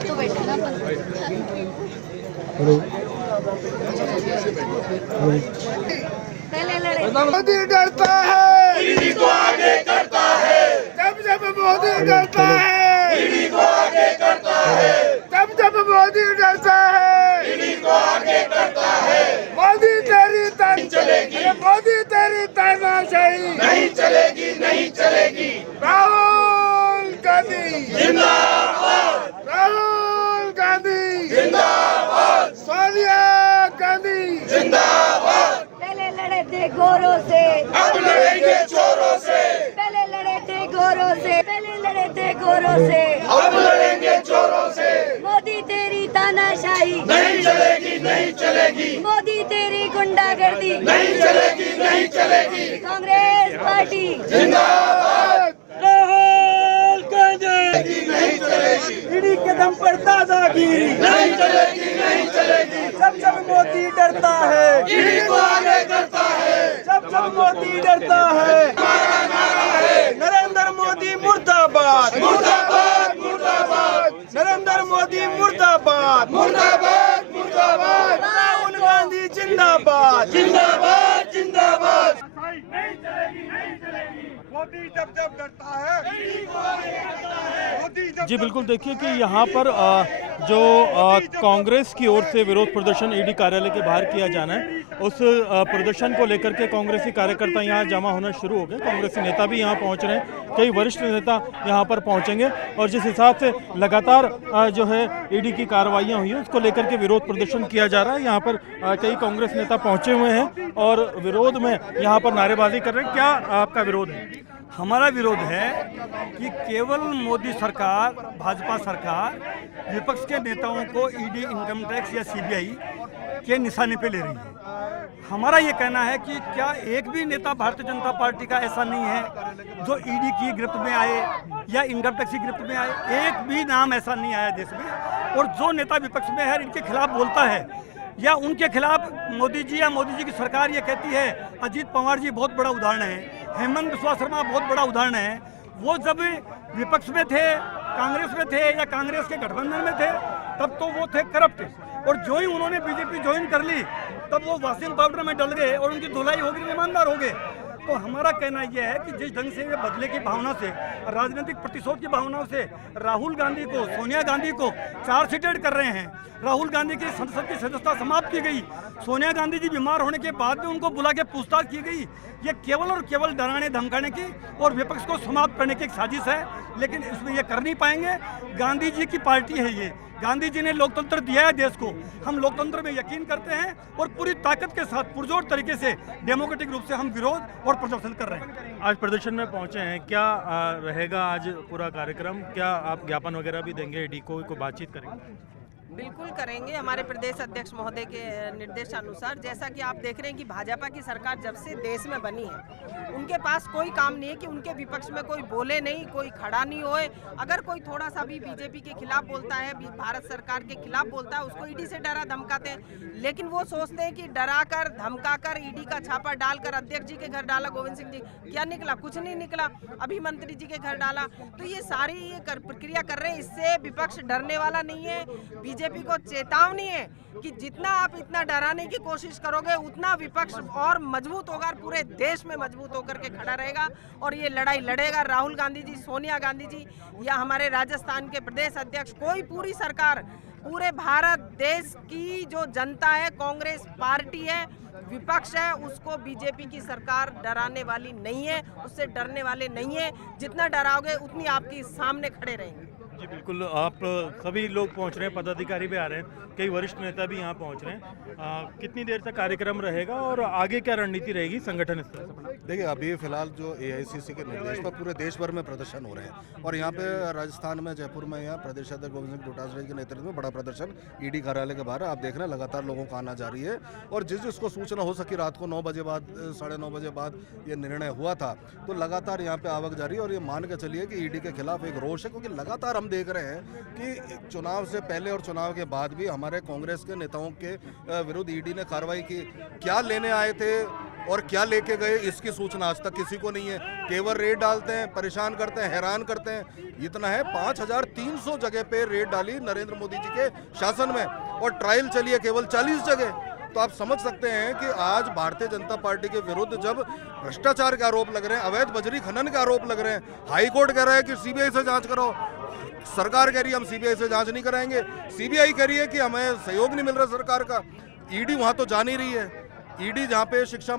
तो बैठे ना अपन। पहले लड़े मोदी डरता है, ईडी को आगे करता है। जब जब मोदी डरता है, ईडी को आगे करता है। जब जब मोदी डरता है, ईडी को आगे करता है। मोदी तेरी तान चलेगी, मोदी तेरी तानाशाही नहीं चलेगी, नहीं चलेगी। राहुल गांधी जिंदाबाद, राहुल गांधी जिंदाबाद, सोनिया गांधी जिंदाबाद। पहले लड़े थे गोरों से, अब लड़ेंगे चोरों से। पहले लड़े थे गोरों से, पहले लड़े थे गोरों से, अब लड़ेंगे चोरों से। मोदी तेरी तानाशाही नहीं चलेगी, नहीं चलेगी, मोदी तेरी गुंडागर्दी नहीं चलेगी, नहीं चलेगी। कांग्रेस पार्टी जिंदाबाद, राहुल गांधी नहीं चलेगी, ईडी के दम पर दादागिरी नहीं चलेगी, नहीं चलेगी। जब जब मोदी डरता है, ईडी को आगे करता है, जब जब मोदी डरता है। हमारा नारा है नरेंद्र मोदी मुर्दाबाद, मुर्दाबाद, मुर्दाबाद, नरेंद्र मोदी मुर्दाबाद, मुर्दाबाद, मुर्दाबाद, राहुल गांधी जिंदाबाद। जिंदाबाद, जिंदाबाद। मोदी जब जब डरता है, मोदी जब जी बिल्कुल, देखिए कि यहाँ पर जो कांग्रेस की ओर से विरोध प्रदर्शन ईडी कार्यालय के बाहर किया जाना है, उस प्रदर्शन को लेकर के कांग्रेसी कार्यकर्ता यहाँ जमा होना शुरू हो गए। कांग्रेसी नेता भी यहाँ पहुँच रहे हैं, कई वरिष्ठ नेता यहाँ पर पहुँचेंगे और जिस हिसाब से लगातार जो है ईडी की कार्रवाइयाँ हुई हैं उसको लेकर के विरोध प्रदर्शन किया जा रहा है। यहाँ पर कई कांग्रेस नेता पहुँचे हुए हैं और विरोध में यहाँ पर नारेबाजी कर रहे हैं। क्या आपका विरोध है? हमारा विरोध है कि केवल मोदी सरकार, भाजपा सरकार विपक्ष के नेताओं को ईडी, इनकम टैक्स या सीबीआई के निशाने पे ले रही है। हमारा ये कहना है कि क्या एक भी नेता भारतीय जनता पार्टी का ऐसा नहीं है जो ईडी की गिरफ्त में आए या इनकम टैक्स की गिरफ्त में आए। एक भी नाम ऐसा नहीं आया देश में। और जो नेता विपक्ष में है, इनके खिलाफ बोलता है या उनके खिलाफ मोदी जी या मोदी जी की सरकार ये कहती है, अजीत पवार जी बहुत बड़ा उदाहरण है, हेमंत बिस्वा शर्मा बहुत बड़ा उदाहरण है। वो जब विपक्ष में थे, कांग्रेस में थे या कांग्रेस के गठबंधन में थे, तब तो वो थे करप्ट। और जो ही उन्होंने बीजेपी ज्वाइन कर ली, तब वो वॉशिंग पाउडर में डल गए और उनकी धुलाई हो गई, ईमानदार हो गए। तो हमारा कहना यह है कि जिस ढंग से वे बदले की भावना से, राजनीतिक प्रतिशोध की भावना से राहुल गांधी को, सोनिया गांधी को चार्जशीटेड कर रहे हैं। राहुल गांधी की संसद की सदस्यता समाप्त की गई। सोनिया गांधी जी बीमार होने के बाद में उनको बुला के पूछताछ की गई। ये केवल और केवल डराने धमकाने की और विपक्ष को समाप्त करने की एक साजिश है, लेकिन इसमें ये कर नहीं पाएंगे। गांधी जी की पार्टी है ये, गांधी जी ने लोकतंत्र दिया है देश को। हम लोकतंत्र में यकीन करते हैं और पूरी ताकत के साथ पुरजोर तरीके से डेमोक्रेटिक रूप से हम विरोध और प्रदर्शन कर रहे हैं। आज प्रदर्शन में पहुंचे हैं, क्या रहेगा आज पूरा कार्यक्रम? क्या आप ज्ञापन वगैरह भी देंगे ईडी को बातचीत करेंगे? बिल्कुल करेंगे। हमारे प्रदेश अध्यक्ष महोदय के निर्देशानुसार, जैसा कि आप देख रहे हैं कि भाजपा की सरकार जब से देश में बनी है, उनके पास कोई काम नहीं है कि उनके विपक्ष में कोई बोले नहीं, कोई खड़ा नहीं होए। अगर कोई थोड़ा सा भी बीजेपी के खिलाफ बोलता है, भारत सरकार के खिलाफ बोलता है, उसको ईडी से डरा धमकाते हैं। लेकिन वो सोचते हैं कि डरा कर, धमका कर, ईडी का छापा डालकर अध्यक्ष जी के घर डाला, गोविंद सिंह जी, क्या निकला? कुछ नहीं निकला। अभी मंत्री जी के घर डाला। तो ये सारी प्रक्रिया कर रहे हैं। इससे विपक्ष डरने वाला नहीं है। बीजेपी को चेतावनी है कि जितना आप इतना डराने की कोशिश करोगे, उतना विपक्ष और मजबूत होगा और पूरे देश में मजबूत होकर के खड़ा रहेगा और ये लड़ाई लड़ेगा। राहुल गांधी जी, सोनिया गांधी जी या हमारे राजस्थान के प्रदेश अध्यक्ष, कोई पूरी सरकार, पूरे भारत देश की जो जनता है, कांग्रेस पार्टी है, विपक्ष है, उसको बीजेपी की सरकार डराने वाली नहीं है, उससे डरने वाले नहीं है। जितना डराओगे उतनी आपकी सामने खड़े रहेंगे। जी बिल्कुल, आप सभी लोग पहुंच रहे हैं, पदाधिकारी भी आ रहे हैं, कई वरिष्ठ नेता भी यहाँ पहुंच रहे हैं। कितनी देर तक कार्यक्रम रहेगा और आगे क्या रणनीति रहेगी संगठन स्तर से? देखिए, अभी फिलहाल जो एआईसीसी के निर्देश पर पूरे देश भर में प्रदर्शन हो रहे हैं और यहाँ पे राजस्थान में, जयपुर में, यहाँ प्रदेश अध्यक्ष गोविंद सिंह डोटासरा के नेतृत्व में बड़ा प्रदर्शन ईडी कार्यालय के बाहर आप देख रहे हैं। लगातार लोगों का आना जारी है और जिस जिसको सूचना हो सकी, रात को 9 बजे बाद, 9:30 बजे बाद ये निर्णय हुआ था, तो लगातार यहाँ पे आवक जारी है। और ये मान के चलिए कि ईडी के खिलाफ एक रोष है, क्योंकि लगातार हम देख रहे हैं कि चुनाव से पहले और चुनाव के बाद भी हमारे कांग्रेस के नेताओं के विरुद्ध ईडी ने कार्रवाई की। क्या लेने आए थे और क्या लेके गए इसकी सूचना आज तक किसी को नहीं है। केवल रेड डालते हैं, परेशान करते हैं, हैरान करते हैं। इतना है 5300 जगह पे रेड डाली नरेंद्र मोदी जी के शासन में और ट्रायल चली है केवल 40 जगह। तो आप समझ सकते हैं कि आज भारतीय जनता पार्टी के विरुद्ध जब भ्रष्टाचार के आरोप लग रहे हैं, अवैध बजरी खनन के आरोप लग रहे हैं, हाई कोर्ट कह रहा है कि सीबीआई से जांच करो, सरकार कह रही है हम सीबीआई से जांच नहीं कराएंगे, सीबीआई कह रही है कि हमें सहयोग नहीं मिल रहा सरकार का, ईडी वहां तो जा नहीं रही है। ईडी जहां पे शिक्षा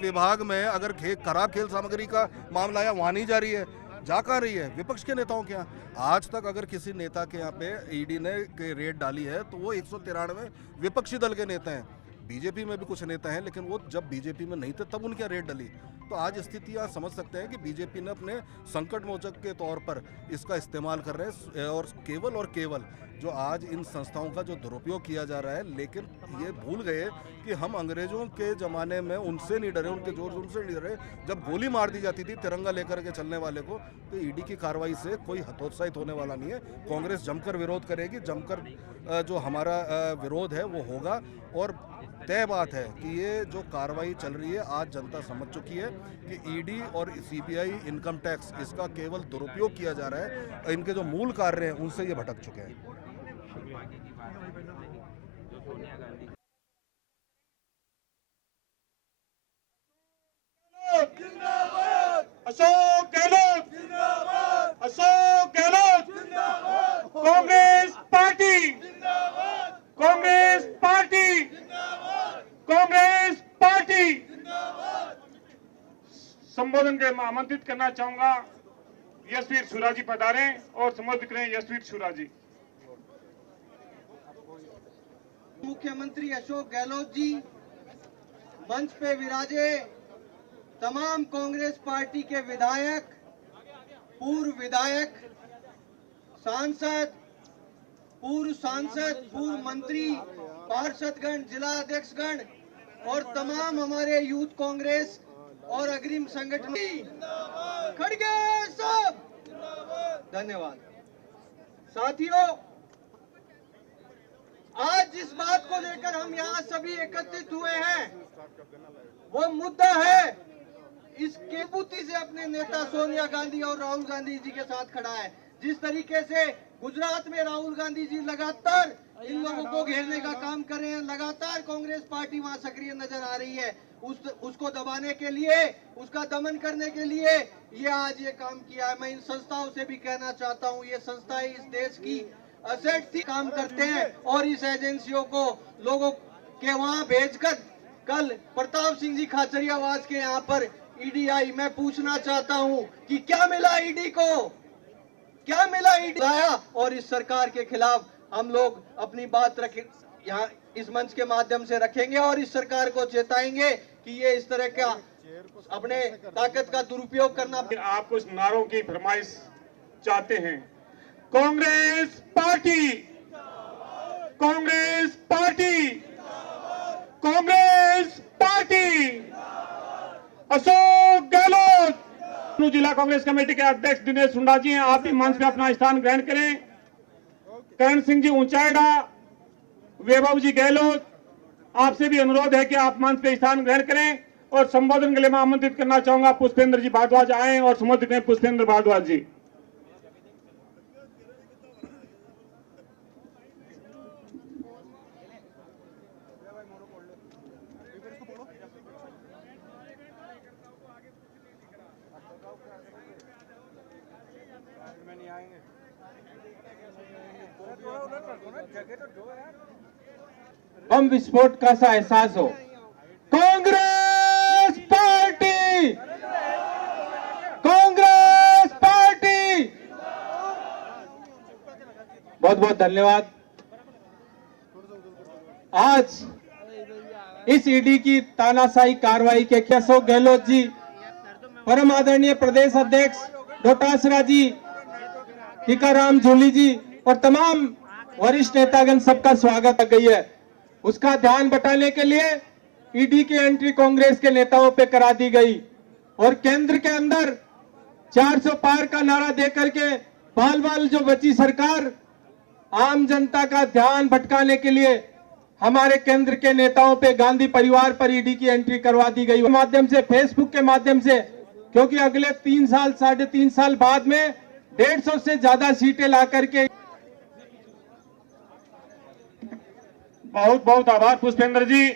विभाग में अगर खराब खेल सामग्री का मामला आया वहां नहीं जा रही है, जा कहाँ रही है? विपक्ष के नेताओं के यहाँ। आज तक अगर किसी नेता के यहाँ पे ईडी ने रेड डाली है तो वो 193 विपक्षी दल के नेता हैं। बीजेपी में भी कुछ नेता हैं लेकिन वो जब बीजेपी में नहीं थे तब उनके यहाँ रेड डली। तो आज स्थिति आप समझ सकते हैं कि बीजेपी ने अपने संकट मोचक के तौर पर इसका इस्तेमाल कर रहे हैं और केवल जो आज इन संस्थाओं का जो दुरुपयोग किया जा रहा है, लेकिन ये भूल गए कि हम अंग्रेजों के ज़माने में उनसे नहीं डरे, उनके जोर उनसे नहीं डरे। जब गोली मार दी जाती थी तिरंगा लेकर के चलने वाले को, तो ईडी की कार्रवाई से कोई हतोत्साहित होने वाला नहीं है। कांग्रेस जमकर विरोध करेगी, जमकर जो हमारा विरोध है वो होगा। और तय बात है कि ये जो कार्रवाई चल रही है आज जनता समझ चुकी है कि ईडी और सीबीआई इनकम टैक्स इसका केवल दुरुपयोग किया जा रहा है। इनके जो मूल कार्य हैं उनसे ये भटक चुके हैं। अशोक गहलोत जिंदाबाद, अशोक गहलोत जिंदाबाद, कांग्रेस पार्टी जिंदाबाद, कांग्रेस पार्टी जिंदाबाद, कांग्रेस पार्टी जिंदाबाद। संबोधन के आमंत्रित करना चाहूंगा यशवीर शुरा जी पधारे और संबोधित करें यशवीर शुरा जी। मुख्यमंत्री अशोक गहलोत जी मंच पे विराजे, तमाम कांग्रेस पार्टी के विधायक, पूर्व विधायक, सांसद, पूर्व सांसद, पूर्व मंत्री, पार्षदगण, जिला अध्यक्षगण और तमाम हमारे यूथ कांग्रेस और अग्रिम संगठन खड़गे सब धन्यवाद। साथियों, आज जिस बात को लेकर हम यहाँ सभी एकत्रित हुए हैं वो मुद्दा है इस केबूती से अपने नेता सोनिया गांधी और राहुल गांधी जी के साथ खड़ा है। जिस तरीके से गुजरात में राहुल गांधी जी लगातार इन लोगों को घेरने का काम कर रहे हैं, लगातार कांग्रेस पार्टी वहां सक्रिय नजर आ रही है। उसको दबाने के लिए, उसका दमन करने के लिए ये आज ये काम किया है। मैं इन संस्थाओं से भी कहना चाहता हूँ, ये संस्थाएं इस देश की असेट थी, काम करते हैं और इस एजेंसियों को लोगों के वहां भेजकर कल प्रताप सिंह जी खाचरियावास के यहाँ पर ईडी आई। मैं पूछना चाहता हूं कि क्या मिला ईडी को, क्या मिला ईडी आया? और इस सरकार के खिलाफ हम लोग अपनी बात रखें, यहाँ इस मंच के माध्यम से रखेंगे और इस सरकार को चेताएंगे कि ये इस तरह का अपने ताकत का दुरुपयोग करना। आप कुछ नारों की फरमाइश चाहते हैं? Congress party, Congress party, Congress party, Ashok Gehlot. जिला कांग्रेस कमेटी के अध्यक्ष दिनेश सुंडा जी हैं, आप भी मंच पे अपना स्थान ग्रहण करें। करण सिंह जी ऊंचाईडा, वैभव जी गहलोत, आपसे भी अनुरोध है कि आप मंच पे स्थान ग्रहण करें। और संबोधन के लिए मैं आमंत्रित करना चाहूंगा पुष्पेंद्र जी भारद्वाज आए और संबोधित करें पुष्पेंद्र भारद्वाज जी। बम विस्फोट का सा एहसास हो। Congress party, Congress party. बहुत बहुत धन्यवाद। आज इस ईडी की तानाशाही कार्रवाई के अशोक गहलोत जी, परम आदरणीय प्रदेश अध्यक्ष डोटासरा जी, टीकाराम जूली जी और तमाम वरिष्ठ नेतागण, सबका स्वागत कर गई है। उसका ध्यान बटाने के लिए ईडी की एंट्री कांग्रेस के नेताओं पे करा दी गई और केंद्र के अंदर 400 पार का नारा देकर के बाल बाल जो बची सरकार आम जनता का ध्यान भटकाने के लिए हमारे केंद्र के नेताओं पे, गांधी परिवार पर ईडी की एंट्री करवा दी गई माध्यम से, फेसबुक के माध्यम से, क्योंकि अगले 3 साल 3.5 साल बाद में 150 से ज्यादा सीटें ला करके। बहुत बहुत आभार पुष्पेंद्र जी।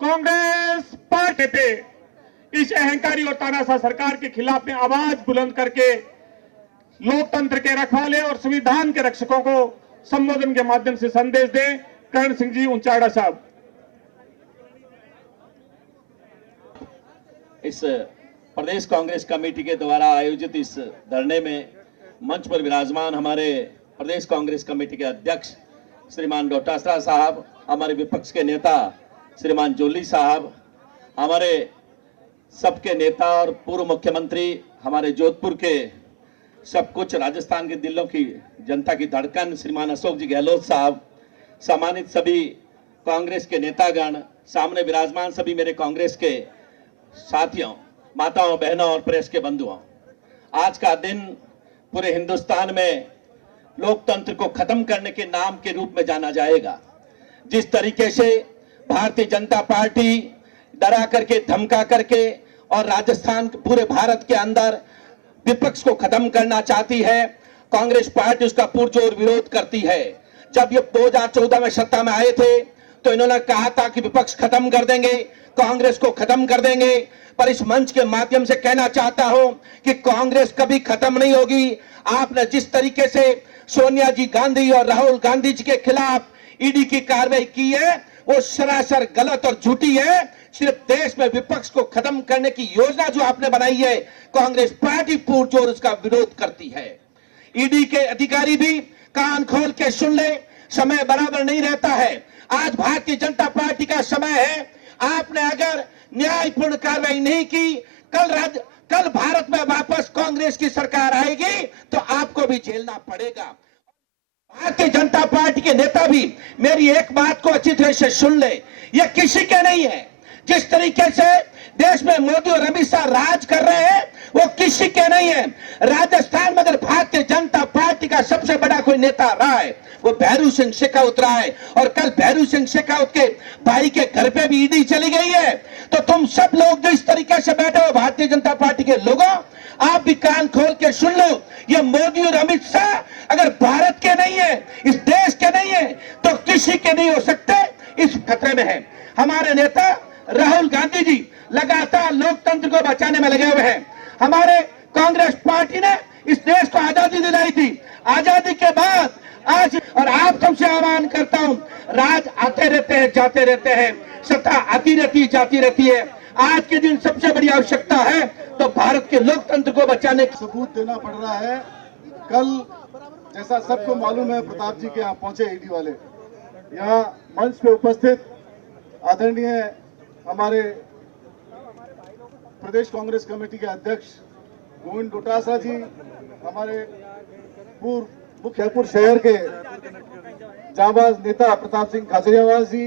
कांग्रेस पार्टी पे इस अहंकारी और तानाशाह सरकार के खिलाफ में आवाज बुलंद करके लोकतंत्र के रखवाले और संविधान के रक्षकों को संबोधन के माध्यम से संदेश दें। कर्ण सिंह जी ऊंचाड़ा साहब। इस प्रदेश कांग्रेस कमेटी के द्वारा आयोजित इस धरने में मंच पर विराजमान हमारे प्रदेश कांग्रेस कमेटी के अध्यक्ष श्रीमान डोटासरा साहब, हमारे विपक्ष के नेता श्रीमान जोली साहब, हमारे सबके नेता और पूर्व मुख्यमंत्री, हमारे जोधपुर के सब कुछ राजस्थान के दिलों की जनता की धड़कन श्रीमान अशोक जी गहलोत साहब, सम्मानित सभी कांग्रेस के नेतागण, सामने विराजमान सभी मेरे कांग्रेस के साथियों, माताओं, बहनों और प्रेस के बंधुओं, आज का दिन पूरे हिंदुस्तान में लोकतंत्र को खत्म करने के नाम के रूप में जाना जाएगा। जिस तरीके से भारतीय जनता पार्टी डरा करके, धमका करके और राजस्थान, पूरे भारत के अंदर विपक्ष को खत्म करना चाहती है, कांग्रेस पार्टी उसका पुरजोर विरोध करती है। जब ये 2014 में सत्ता में आए थे तो इन्होंने कहा था कि विपक्ष खत्म कर देंगे, कांग्रेस को खत्म कर देंगे, पर इस मंच के माध्यम से कहना चाहता हूं कि कांग्रेस कभी खत्म नहीं होगी। आपने जिस तरीके से सोनिया जी गांधी और राहुल गांधी जी के खिलाफ ईडी की कार्रवाई की है वो सरासर गलत और झूठी है। सिर्फ देश में विपक्ष को खत्म करने की योजना जो आपने बनाई है, कांग्रेस पार्टी पुरजोर उसका विरोध करती है। ईडी के अधिकारी भी कान खोल के सुन ले, समय बराबर नहीं रहता है। आज भारतीय जनता पार्टी का समय है। आपने अगर न्यायपूर्ण कार्रवाई नहीं की, कल भारत में वापस कांग्रेस की सरकार आएगी तो आपको भी झेलना पड़ेगा। भारतीय जनता पार्टी के नेता भी मेरी एक बात को अच्छी तरह से सुन ले, ये किसी के नहीं है। जिस तरीके से देश में मोदी और अमित शाह राज कर रहे हैं वो किसी के नहीं है। राजस्थान में अगर भारतीय जनता पार्टी का सबसे बड़ा कोई नेता रहा है वो भैरू सिंह शेखावत रहा है, और कल भैरू सिंह शेखावत के भाई के घर पे भी ईडी चली गई है। तो तुम सब लोग जो इस तरीके से बैठे हो भारतीय जनता पार्टी के लोगों, आप भी कान खोल के सुन लो, ये मोदी और अमित शाह अगर भारत के नहीं है, इस देश के नहीं है, तो किसी के नहीं हो सकते। इस खतरे में है। हमारे नेता राहुल गांधी जी लगातार लोकतंत्र को बचाने में लगे हुए हैं। हमारे कांग्रेस पार्टी ने इस देश को आजादी दिलाई थी। आजादी के बाद आज, और आप सबसे आह्वान करता हूं, राज आते रहते हैं, जाते रहते हैं, सत्ता आती रहती, जाती रहती है। आज के दिन सबसे बड़ी आवश्यकता है तो भारत के लोकतंत्र को बचाने का सबूत देना पड़ रहा है। कल जैसा सबको मालूम है, प्रताप जी के यहाँ पहुंचे ईडी वाले, यहाँ मंच पे उपस्थित आदरणीय हमारे प्रदेश कांग्रेस कमेटी के अध्यक्ष गोविंद डोटासरा जी, हमारे पूर्व जयपुर शहर के जांबाज नेता प्रताप सिंह खाचरियावास जी,